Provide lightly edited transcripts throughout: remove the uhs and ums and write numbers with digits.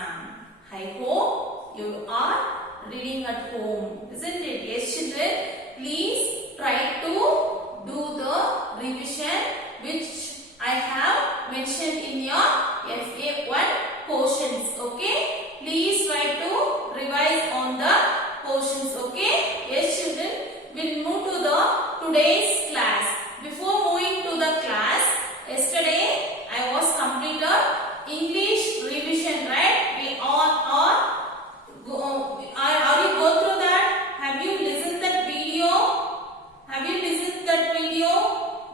exam. I hope you are reading at home, isn't it? Yes, children. Please try to do the revision which I have mentioned in your FA1 portions. Okay. Please try to revise on the portions. Okay. Yes, children. We'll move to the today's class. Before moving to the class, yesterday I was completed English revision, right? We all are you go through that? Have you listened that video? Have you listened that video?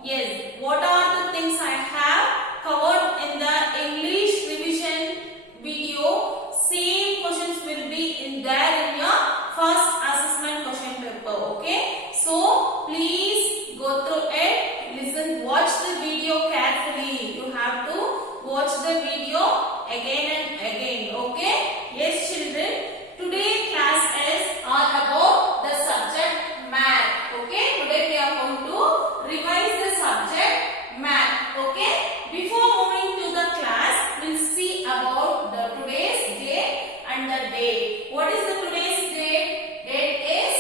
Yes. What are the things I have covered in the English revision video? Same questions will be in there in your first assessment question paper. Okay. So please go through it. Listen. Watch the video carefully. You have to watch the video again and again. Okay. Yes, children. Today class is all about the subject math. Okay. Today we are going to revise the subject math. Okay. Before moving to the class, we'll see about the today's day and the date. What is the today's date? Date is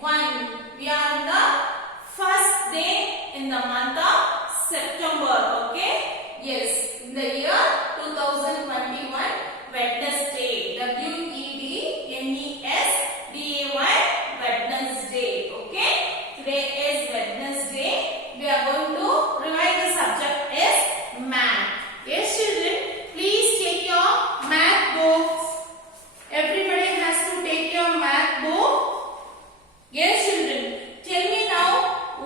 1. We are in the first day in the month of September. Okay. Yes. In the year 2021, Wednesday. Wednesday. Okay. Today is Wednesday. We are going to revise the subject is math. Yes, children. Please take your math books. Everybody has to take your math book. Yes, children. Tell me now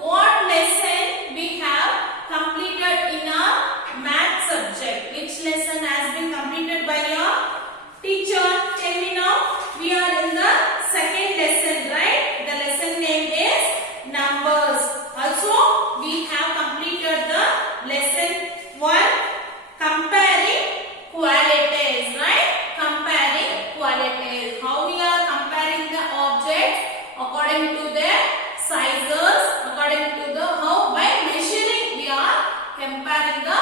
what lesson we have completed in our math subject. Which lesson has been completed by your teacher? Tell me now. We are in the second lesson, right? The lesson name is numbers. Also, we have completed the lesson 1, comparing qualities, right? Comparing qualities. How we are comparing the objects according to their sizes, according to the how by measuring we are comparing the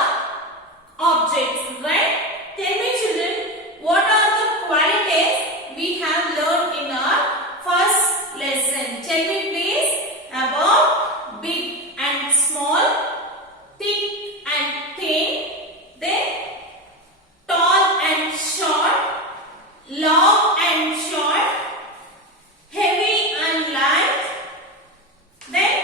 objects, right? Tell me, children, what are the qualities we have learned in our first lesson? Tell me please about big and small, thick and thin, then tall and short, long and short, heavy and light. Then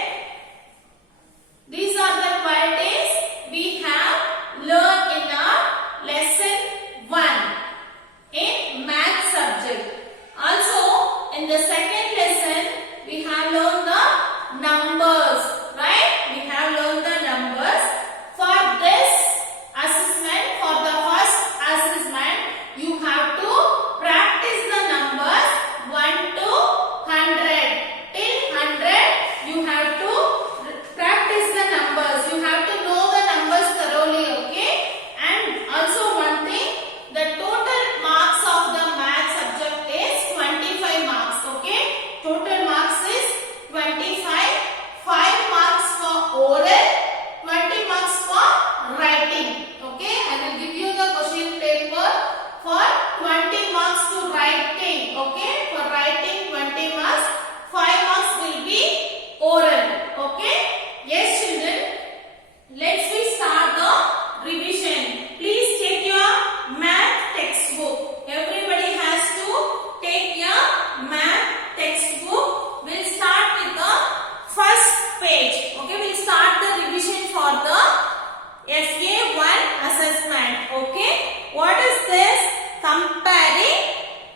these are the qualities we have learned in our lesson 1 in math subject. Also, in the second lesson, we have learned the numbers, right? We have learned the numbers. For this assessment, for the first assessment, you have to practice the numbers 1 to 100. Till 100, you have to practice the numbers. You have to know the numbers thoroughly, okay? And also one thing, the total marks of the math subject is 25 marks, okay? Total marks is 25. 5 marks for oral, 20 marks for writing, okay? I will give you the question paper for 20 marks to writing, okay? For writing 20 marks, 5 marks will be oral, okay? Yes, children. Let's start the revision. Please take your math textbook. Everybody has to take your math textbook. We'll start with the first page. Okay, we'll start the revision for the FA1 assessment. Okay, what is this? Comparing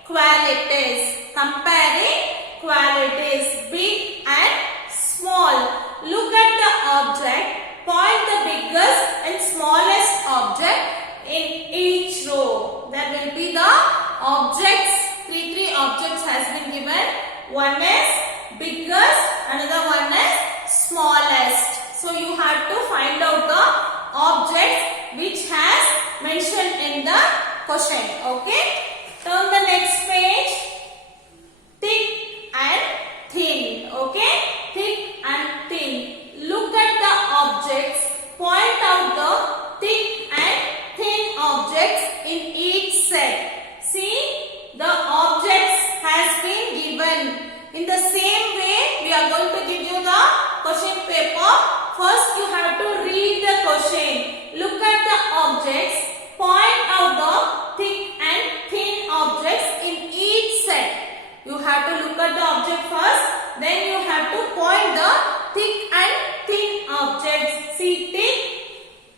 qualities. Comparing qualities, big and small. Look at the object. Point the biggest and smallest object in each row. There will be the objects. Three objects has been given. One is biggest, another one is smallest. So you have to find out the objects which has mentioned in the question. Okay. Turn the next page. Thick and thin. Okay. Thick and thin. Look at the objects. Point out the thick and thin objects in each set. See objects, point out the thick and thin objects in each set. You have to look at the object first, then you have to point the thick and thin objects. See, thick,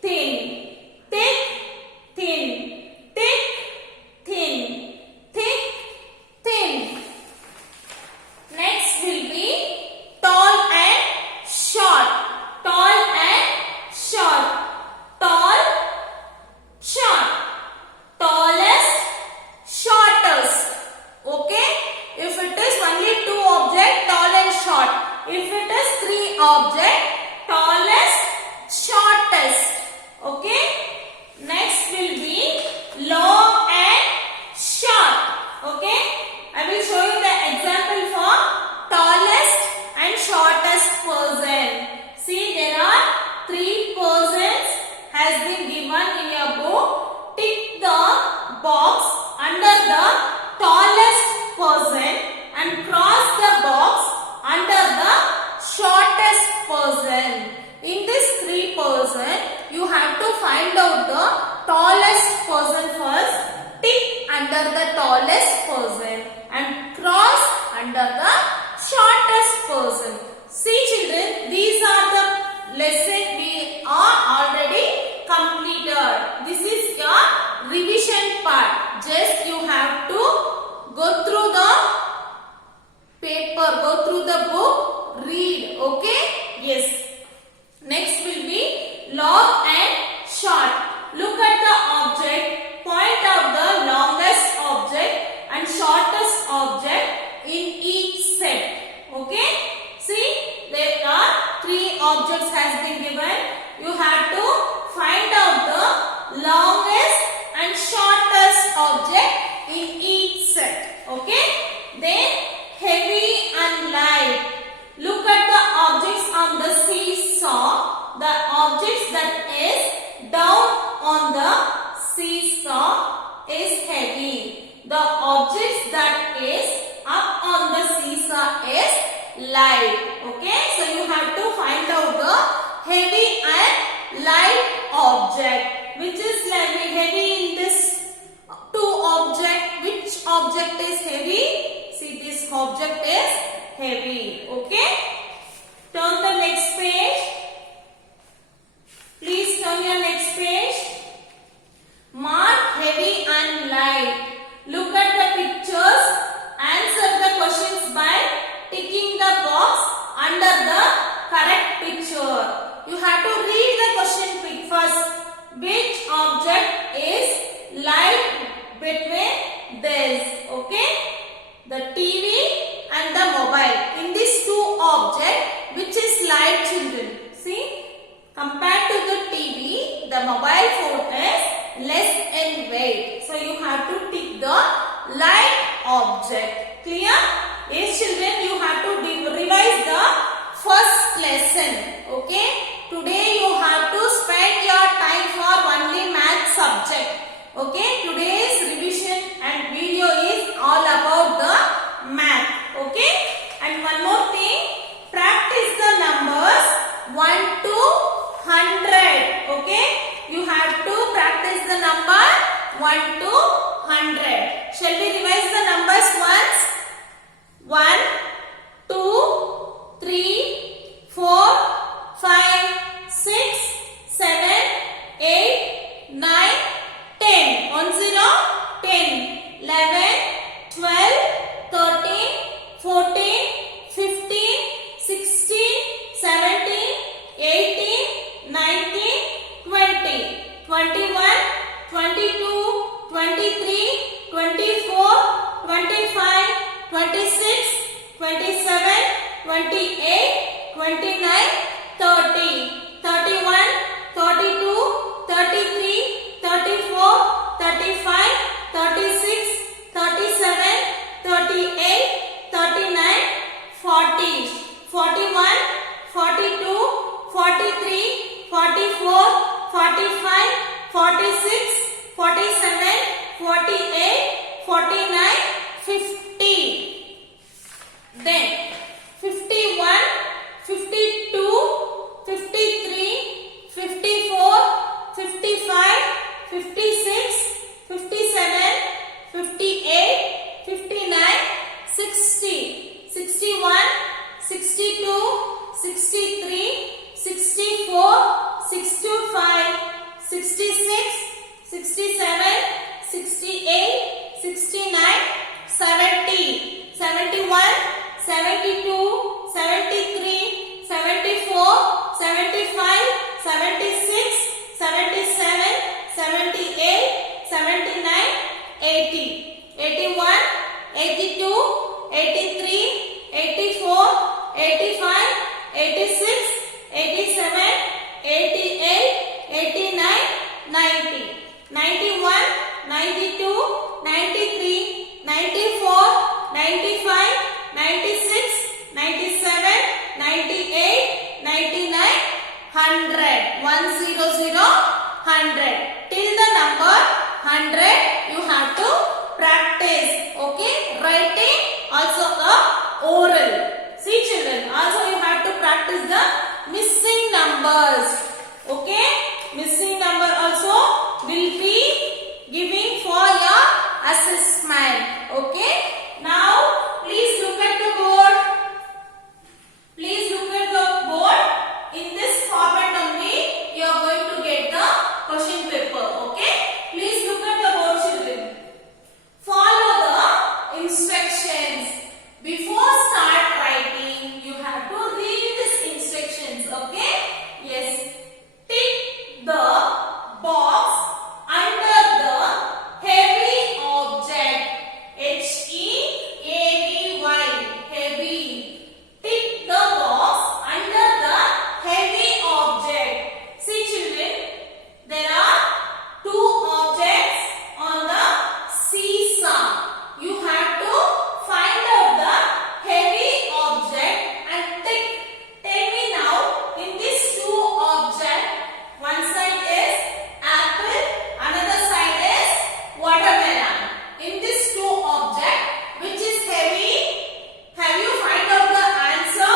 thin, thick, thin, thick, thin, thick, thin. Next will be tall and short. Tall and short. Tall, short. Tallest, shortest. Okay? If it is only two objects, tall and short. If it is three objects, tallest, shortest. Okay? Next will be long and short. Okay? I will show you the example for tallest and shortest person. See, there are three persons has been given in your book. Tick the box under the tallest person and cross the box under the shortest person. In this three person, you have to find out the tallest person first. Tick under the tallest person and cross under the shortest person. See children, these are the lesson we are already completed. This is your revision part. Just you have to go through the paper, go through the book, read. Okay? Yes. Next will be long and short. Look at the object, point out the longest object and shortest object in each set. Okay? See, there are three objects has been given. You have to find out the longest and shortest object in each set. Okay? Then heavy and light. Look at the objects on the seesaw. The objects that is down on the seesaw is heavy. The objects that is up on the seesaw is light. Okay, so you have to find out the heavy and light object. Which is like heavy in this two object? Which object is heavy? See, this object is heavy. Okay, turn the next page. Please turn your next page. Mark heavy and light. Look at the pictures. Answer the questions by ticking the box under the correct picture. You have to read the question first. Which object is light between this? Okay? The TV and the mobile. In these two objects, which is light, children? See? Compared to the TV, the mobile phone is less in weight. So you have to tick the light object. Clear? Yes, children, you have to revise the first lesson. Okay? Today you have to spend your time for only math subject. Okay? Today's revision and video is all about the math. Okay? And one more thing, practice the numbers 1 to 100. Okay? You have to practice the number 1 to 100. Shall we revise the numbers once? 1, 2, 3, 4, 5, 6, 7, 8, 9, 10. 1, 0, 10, 11, 12, 13, 14, 15, 16, 17, 18, 19, 20, 21, 22, 23, 24, 25, 26, 27, 28, 29, 30, 31, 32, 33, 34, 35, 36, 37, 38, 39, 40, 41, 42, 43, 44, 45, 46, 47, 48, 49, 50. Then 51, 52, 53, 58, 59, 60, 61, 62, 63, 64, 65, 66, 67, 68, 69, 70, 71, 72, 73, 74, 75, 76, 77, 78, 79, 80, 81, 82, 83, 84, 85, 86, 87, 88, 89, 90, 91, 92, 93, 94, 95, 96, 97, 98, 99, 100. 100, 100. Till the number 100 you have to practice. Okay? Writing also the oral. See children, also you have to practice the missing numbers. Okay? Missing number also will be giving for your assessment. Okay? Now please look at the board. Please look at the board. In this format only you are going to get the question paper. Okay? Please look at the board children. Follow the instructions. Before start writing you have to read these instructions. Okay? Yes. Tick the box under the heavy object. H-E-A-V-Y. Heavy. Tick the box under the heavy object. See children, there are two objects on the seesaw. You have to find out the heavy object and tick. Tell me now, in these two objects, one side is apple, another side is watermelon. In these two objects, which is heavy? Have you find out the answer?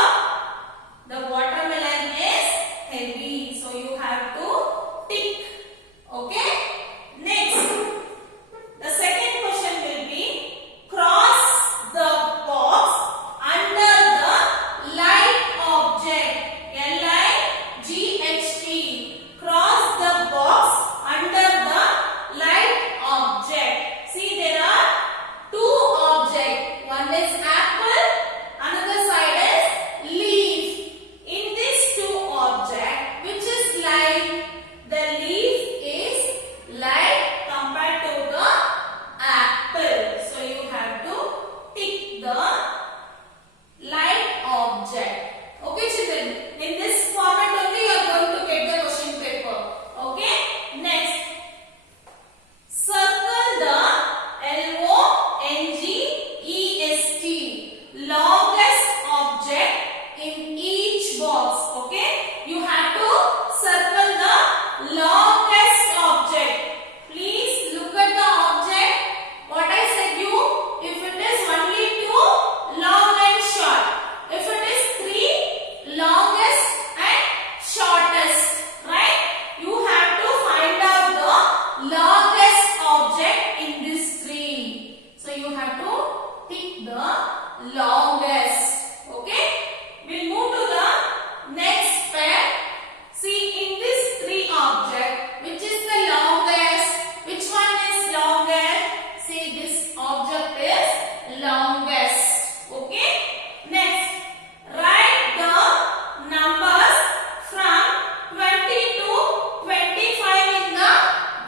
The watermelon is heavy, so you have to tick. Okay? Next, the second question will be cross the box under the light object. L-I-G-H-T. Cross the box under the light object. See, there are two objects. One is apple, another side is leaf. In these two objects, which is light? The leaf is light compared to the apple. So you have to tick the light object. Okay children, in this format only you are going to get the question paper. Okay? Next, circle the L-O-N-G-E-S-T, longest object in each box. Okay? You have to circle the longest object. Please look at the object. What I said you, if it is only two, long and short. If it is three, longest and shortest. Right? You have to find out the longest object in these three. So you have to tick the longest. Okay? We'll move to the next pair. See, in these three objects, which is the longest? Which one is longest? See, this object is longest. Okay? Next, write the numbers from 20 to 25 in the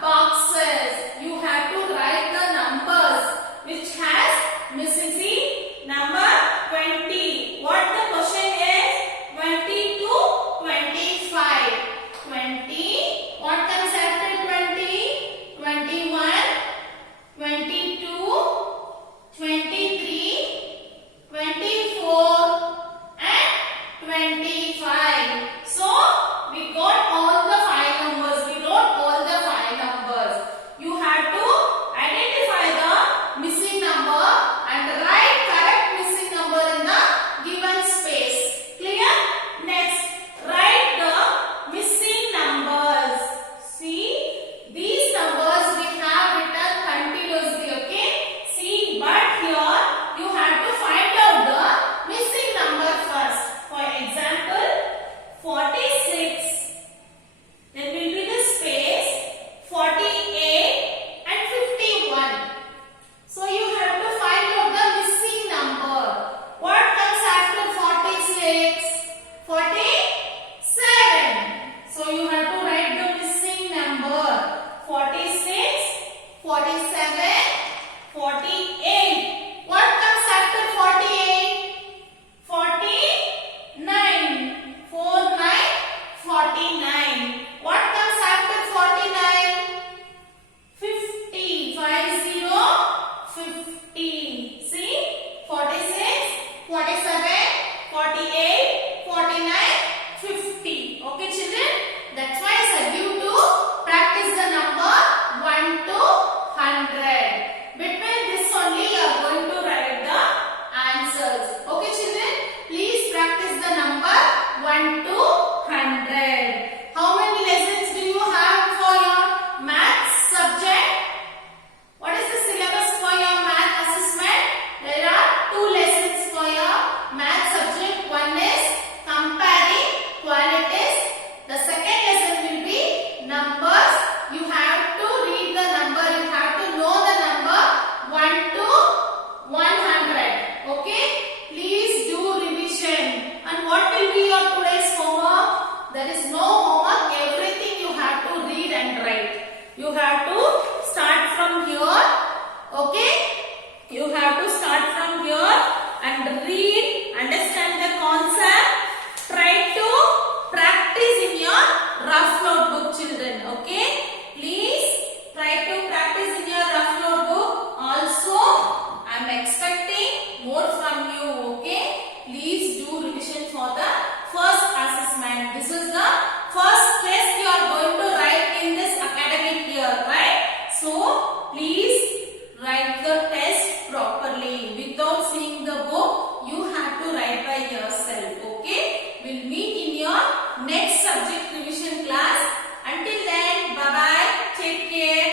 boxes. You have to write the numbers which has missing. See, number 20. What the question is? 20 to 25. 20. What comes after 20? 21, 22, 23, You have to start from here and read, understand the concept. Try to practice in your rough notebook, children. Okay? Please try to practice in your rough notebook. Also, I am expecting more from you. Okay? Please do revision for the first assessment. This is the first test you are going to write in this academic year, right? So, please write the test properly. Without seeing the book, you have to write by yourself. Okay? We'll meet in your next subject revision class. Until then, bye-bye. Take care.